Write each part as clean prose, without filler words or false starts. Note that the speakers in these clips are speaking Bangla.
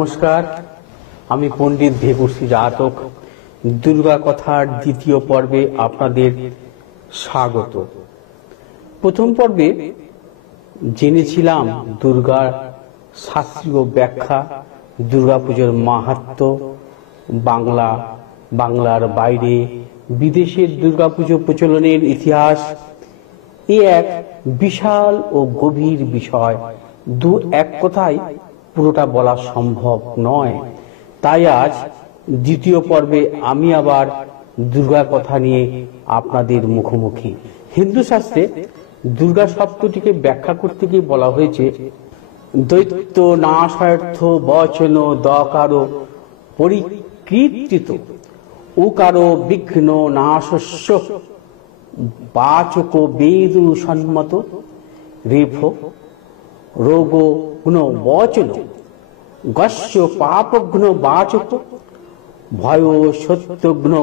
নমস্কার, আমি পণ্ডিত দেবশ্রী জাতক। দুর্গা কথার দ্বিতীয় পর্বে আপনাদের স্বাগত। প্রথম পর্বে জেনেছিলাম দুর্গার শাস্ত্রীয় ব্যাখ্যা, দুর্গাপুজোর মাহাত্ম্য, বাংলার বাইরে বিদেশের দুর্গাপুজো প্রচলনের ইতিহাস। এ এক বিশাল ও গভীর বিষয়, দু এক কথায় পুরোটা বলা সম্ভব নয়। তাই আজ দ্বিতীয় পর্বে আমি আবার দুর্গা কথা নিয়ে আপনাদের মুখোমুখি। হিন্দু শাস্ত্রে দুর্গা শব্দটিকে ব্যাখ্যা করতে গিয়ে বলা হয়েছে, দৈত্য নাশার্থ বচন দকার পরিকীর্তিত উকার বিঘ্ন নাশস্য বাচক বেদ সম্মত রেফ রোগ গুণ বচন গস্য পাপঘ্ন বাচক ভয় সত্যঘ্ন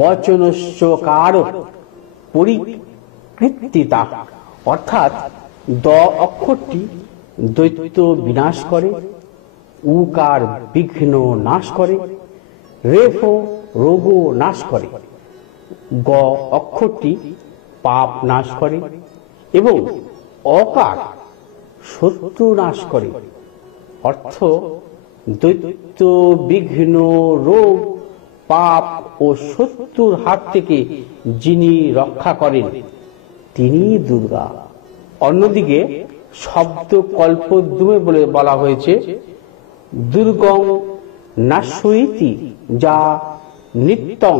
বচনস্যকার পরিকীর্তিতা। অর্থাৎ দ অক্ষরটি দৈত্য বিনাশ করে, উকার বিঘ্ন নাশ করে, রেফ রোগ নাশ করে, গ অক্ষরটি পাপ নাশ করে এবং অকার শত্রু নাশ করে। অর্থ, দৈত্য বিঘ্ন রোগ পাপ ও শত্রুর হাত থেকে যিনি রক্ষা করেন তিনি দুর্গা। অন্যদিকে শব্দ কল্পদ্রুমে বলে বলা হয়েছে, দুর্গং নাশয়িতি যা নিত্যং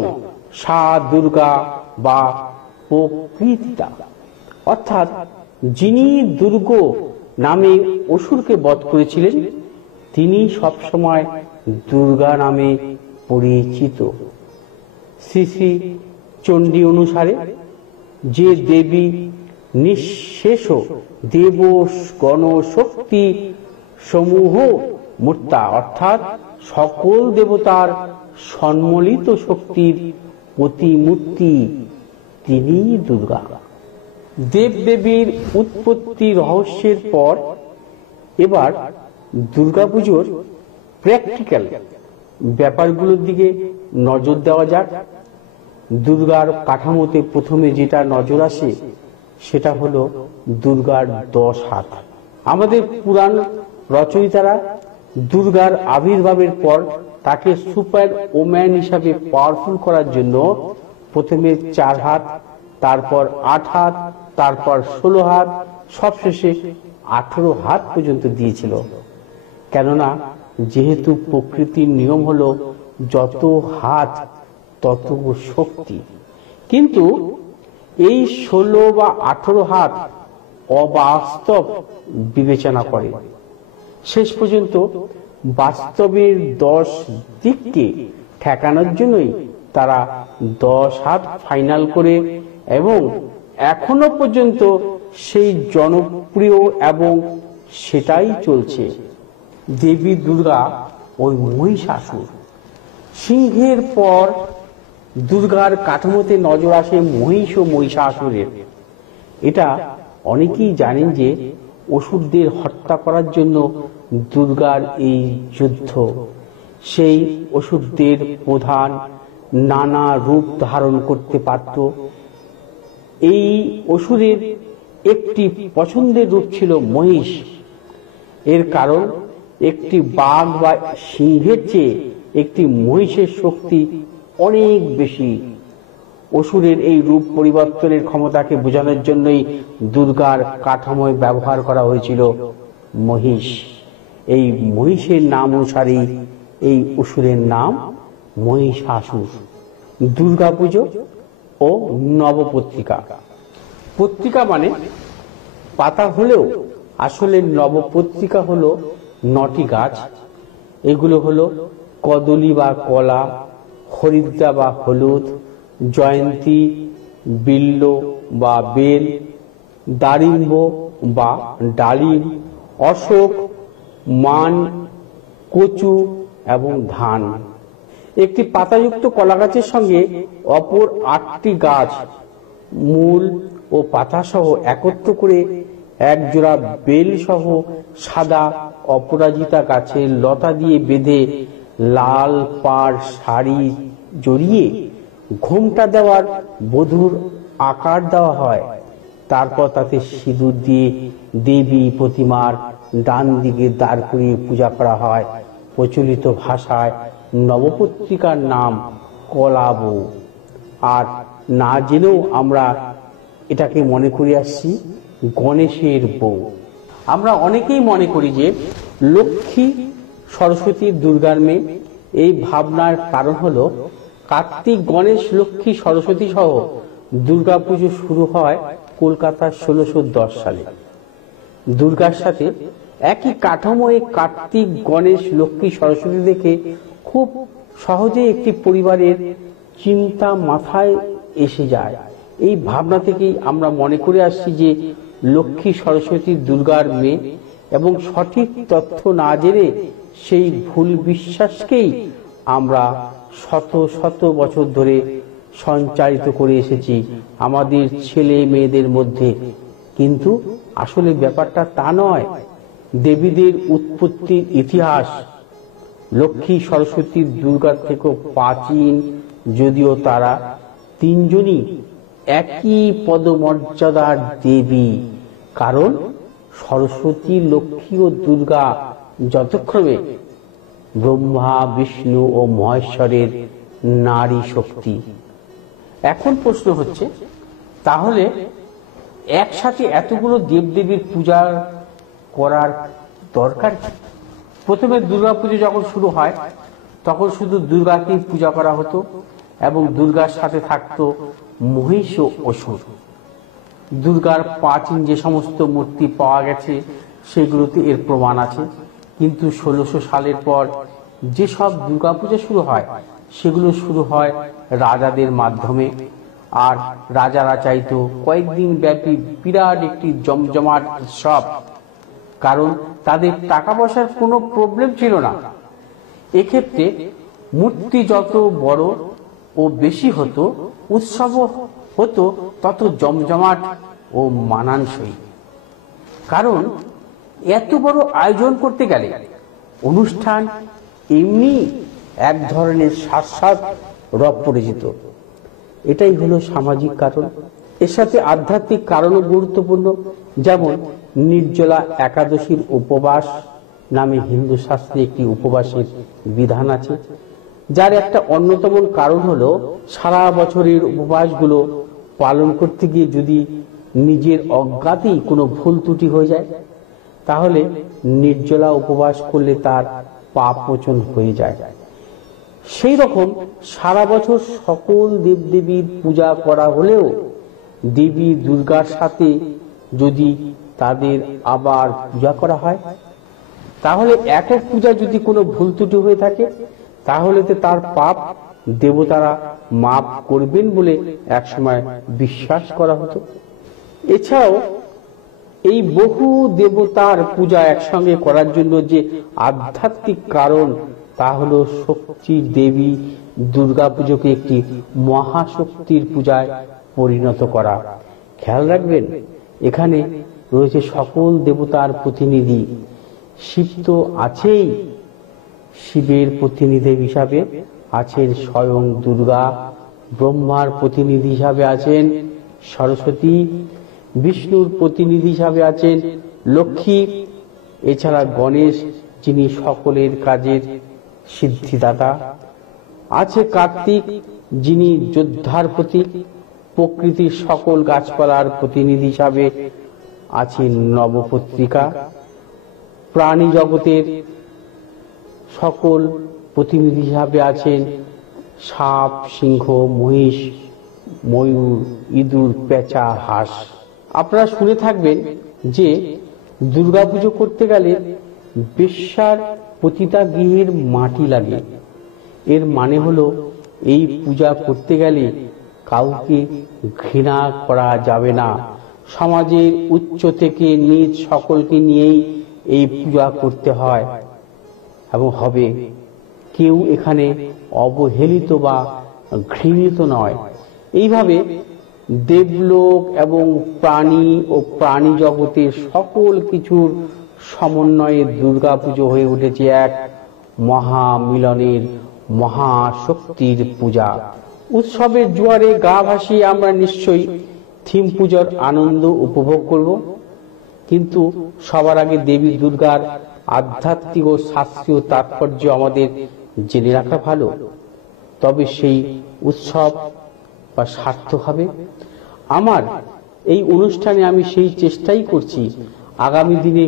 সা দুর্গা বা প্রকৃতিতা। অর্থাৎ যিনি দুর্গ নামে অসুরকে বধ করেছিলেন তিনি সবসময় দুর্গা নামে পরিচিত। শ্রী শ্রী চণ্ডী অনুসারে যে দেবী নিঃশেষ দেব গণ শক্তি সমূহ মূর্তা, অর্থাৎ সকল দেবতার সম্মিলিত শক্তির প্রতিমূর্তি তিনি দুর্গা। দেবদেবীর উৎপত্তি রহস্যের পর এবার দুর্গাপুজোর প্র্যাকটিক্যাল ব্যাপারগুলোর দিকে নজর দেওয়া যাক। দুর্গার কাঠামোতে প্রথমে যেটা নজর আসে সেটা হলো দুর্গার 10 হাত। আমাদের পুরাণ রচয়িতারা দুর্গার আবির্ভাবের পর তাকে সুপার ওম্যান হিসাবে পাওয়ারফুল করার জন্য প্রথমে 4 হাত, তারপর 8 হাত, তারপর 16 হাত, সবশেষে 18 হাত পর্যন্ত দিয়েছিল। কেননা যেহেতু প্রকৃতির নিয়ম হলো যত হাত তত শক্তি, কিন্তু এই 16 বা 18 হাত অবাস্তব বিবেচনা করে। শেষ পর্যন্ত বাস্তবের 10 দিককে ঠেকানোর জন্যই তারা 10 হাত ফাইনাল করে এবং এখনো পর্যন্ত সেই জনপ্রিয় এবং সেটাই চলছে। দেবী দুর্গা ওই মহিষাসুর। সিংহের পর দুর্গার কাঠামোতে নজর আসে মহিষ ও মহিষাসুরের। এটা অনেকেই জানেন যে অসুরদের হত্যা করার জন্য দুর্গার এই যুদ্ধ। সেই অসুরদের প্রধান নানা রূপ ধারণ করতে পারত। এই অসুরের একটি পছন্দের রূপ ছিল মহিষ। এর কারণ একটি বাঘ বা সিংহের চেয়ে একটি মহিষের শক্তি অনেক বেশি। অসুরের এই রূপ পরিবর্তনের ক্ষমতাকে বোঝানোর জন্যই দুর্গার কাঠামোয় ব্যবহার করা হয়েছিল মহিষ। এই মহিষের নাম অনুসারেই এই অসুরের নাম মহিষাসুর। দুর্গাপুজো ও নবপত্রিকা। পত্রিকা মানে পাতা হলেও আসলে নবপত্রিকা হলো 9টি গাছ। এগুলো হলো কদলী বা কলা, হরিদ্রা বা হলুদ, জয়ন্তী বিল্ল বা বেল, দারিম্ব বা ডালিম, অশোক, মান, কচু এবং ধান। একটি পাতাযুক্ত কলা গাছের সঙ্গে অপর 8টি গাছ মূল ও পাতা সহ একত্র করে একজোড়া বেল সহ সাদা অপরাজিতা গাছের লতা দিয়ে বেঁধে লাল পাড় শাড়ি জড়িয়ে ঘোমটা দেওয়ার বধূর আকার দেওয়া হয়। তারপর তাতে সিঁদুর দিয়ে দেবী প্রতিমার ডান দিকে দাঁড় করিয়ে পূজা করা হয়। প্রচলিত ভাষায় নবপত্রিকার নাম কলা বউ। আর না জেনেও আমরা এটাকে মনে করে আসছি গণেশের বউ। আমরা অনেকেই মনে করি যে লক্ষ্মী সরস্বতী দুর্গার মেয়ে। এই ভাবনার কারণ হলো কার্তিক, গণেশ, লক্ষ্মী, সরস্বতী সহ দুর্গাপুজো শুরু হয় কলকাতার 1610 সালে। দুর্গার সাথে একই কাঠামোয় কার্তিক, গণেশ, লক্ষ্মী, সরস্বতী দেখে খুব সহজেই একটি পরিবারের চিন্তা মাথায় এসে যায়। এই ভাবনা থেকেই আমরা মনে করে আসছি যে লক্ষ্মী সরস্বতী দুর্গার মেয়ে, এবং সঠিক তথ্য না জেনে সেই ভুল বিশ্বাসকেই আমরা শত শত বছর ধরে সঞ্চারিত করে এসেছি আমাদের ছেলে মেয়েদের মধ্যে। কিন্তু আসলে ব্যাপারটা তা নয়। দেবীদের উৎপত্তির ইতিহাস লক্ষ্মী, সরস্বতী, দুর্গার থেকেও প্রাচীন, যদিও তারা তিনজনই একই পদমর্যাদার দেবী। কারণ সরস্বতী, লক্ষ্মী ও দুর্গা যথাক্রমে ব্রহ্মা, বিষ্ণু ও মহেশ্বরের নারী শক্তি। এখন প্রশ্ন হচ্ছে, তাহলে একসাথে এতগুলো দেবদেবীর পূজা করার দরকার কি? প্রথমে দুর্গাপুজো যখন শুরু হয় তখন শুধু দুর্গাকেই পূজা করা হতো, এবং দুর্গার সাথে থাকতো মহিষ ও অসুর। দুর্গার প্রাচীন যে সমস্ত মূর্তি পাওয়া গেছে সেগুলোতে এর প্রমাণ আছে। কিন্তু 1600 সালের পর যেসব দুর্গাপূজা শুরু হয় সেগুলো শুরু হয় রাজাদের মাধ্যমে। আর রাজারা চাইতো কয়েকদিন ব্যাপী বিরাট একটি জমজমাট উৎসব, কারণ তাদের টাকা পয়সার কোনো প্রবলেম ছিল না। এক্ষেত্রে মূর্তি যত বড় ও বেশি হতো, উৎসব হতো তত জমজমাট ও মানানসই। কারণ এত বড় আয়োজন করতে গেলে অনুষ্ঠান এমনি এক ধরনের স্বাদ রব পড়ে যেত। এটাই হলো সামাজিক কারণ। এর সাথে আধ্যাত্মিক কারণও গুরুত্বপূর্ণ। যেমন নির্জলা একাদশীর উপবাস নামে হিন্দু শাস্ত্রে একটি উপবাসের বিধান আছে, যার একটা অন্যতম কারণ হলো সারা বছরের উপবাসগুলো পালন করতে গিয়ে যদি নিজের অজ্ঞাতেই কোনো ভুল ত্রুটি হয়ে যায়, তাহলে নির্জলা উপবাস করলে তার পাপ মোচন হয়ে যায়। সেই রকম সারা বছর সকল দেবদেবীর পূজা করা হলেও দেবী দুর্গার সাথে যদি তাদের আবার পূজা করা হয়, তাহলে একক পূজা যদি কোনো ভুল ত্রুটি হয়ে থাকে, তাহলে তো তার পাপ দেবতারা মাপ করবেন বলে একসময় বিশ্বাস করা হতো। এছাড়াও এই বহু দেবতার পূজা একসঙ্গে করার জন্য যে আধ্যাত্মিক কারণ, তা হলো শক্তির দেবী দুর্গা পুজোকে একটি মহাশক্তির পূজায় পরিণত করা। খেয়াল রাখবেন, এখানে রয়েছে সকল দেবতার প্রতিনিধি। শিব তো আছেই, শিবের প্রতিনিধি হিসাবে আছেন স্বয়ং দুর্গা, ব্রহ্মার প্রতিনিধি হিসাবে আছেন সরস্বতী, বিষ্ণুর প্রতিনিধি হিসাবে আছেন লক্ষ্মী, এছাড়া গণেশ যিনি সকলের কাজের সিদ্ধিদাতা, আছে কার্তিক যিনি যোদ্ধার প্রতীক, প্রকৃতির সকল গাছপালার প্রতিনিধি হিসাবে আছেন নবপত্রিকা, প্রাণী জগতের সকল প্রতিনিধি হিসাবে আছেন সাপ, সিংহ, মহিষ, ময়ূর, ইঁদুর, পেঁচা, হাঁস। আপনারা শুনে থাকবেন যে দুর্গাপুজো করতে গেলে বেশ্যার পতিতা গৃহের মাটি লাগে। এর মানে হলো এই পূজা করতে গেলে কাউকে ঘৃণা করা যাবে না। সমাজের উচ্চ থেকে নিচ সকলকে নিয়েই এই পূজা করতে হয় এবং হবে। কেউ এখানে অবহেলিত বা ঘৃণিত নয়। এইভাবে দেবলোক এবং প্রাণী ও প্রাণী জগতের সকল কিছুর সমন্বয়ে দুর্গাপুজো হয়ে উঠেছে এক মহামিলনের মহাশক্তির পূজা। উৎসবের জোয়ারে গা ভাসিয়ে আমরা নিশ্চয়ই থিম পুজোর আনন্দ উপভোগ করব, কিন্তু সবার আগে দেবী দুর্গার আধ্যাত্মিক ও শাস্ত্রীয় তাৎপর্য আমাদের জেনে রাখা ভালো, তবে সেই উৎসব বা সার্থক হবে। আমার এই অনুষ্ঠানে আমি সেই চেষ্টাই করছি। আগামী দিনে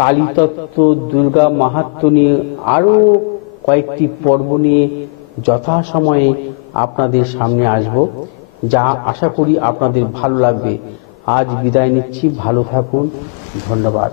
কালীতত্ত্ব, দুর্গা মাহাত্ম্য নিয়ে আরো কয়েকটি পর্ব নিয়ে যথাসময়ে আপনাদের সামনে আসব, যা আশা করি আপনাদের ভালো লাগবে। আজ বিদায় নিচ্ছি, ভালো থাকুন, ধন্যবাদ।